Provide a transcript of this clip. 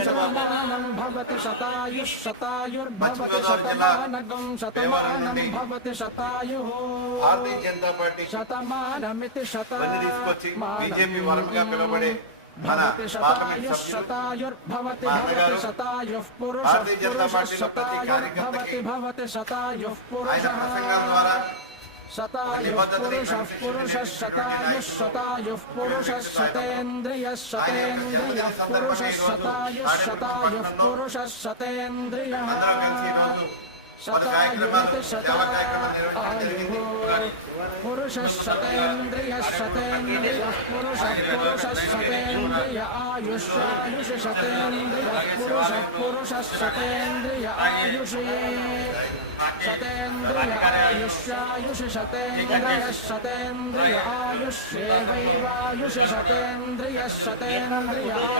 శతమానం భవతి శతాయుః శతాయుర్భవతి శతమానగం శతమానం భవతి శతాయుః జనతా పార్టీ శతమానమితి తీసుకొచ్చి బీజేపీ వరంగా పిలువబడే శతాయుర్భవతి భవతి శతాయుః పురుష శతాయుర్భవతి భవతి శతాయుః పురుష ప్రసంగం ద్వారా శతాయుః నిబద్ధతని పురుష పురుష శతాయుః శతాయుః పురుష శతేంద్రియ శతేంద్రియ పురుష శతాయుః శతాయుః పురుష శతేంద్రియ అందరం కలిసి ఈరోజు పలు శతాయుమతి కార్యక్రమాలు సేవా కార్యక్రమాలు నిర్వహించడం జరిగింది పురుష శతేంద్రియ శతేంద్రియ పురుష పురుష శతేంద్రియ ఆయుష్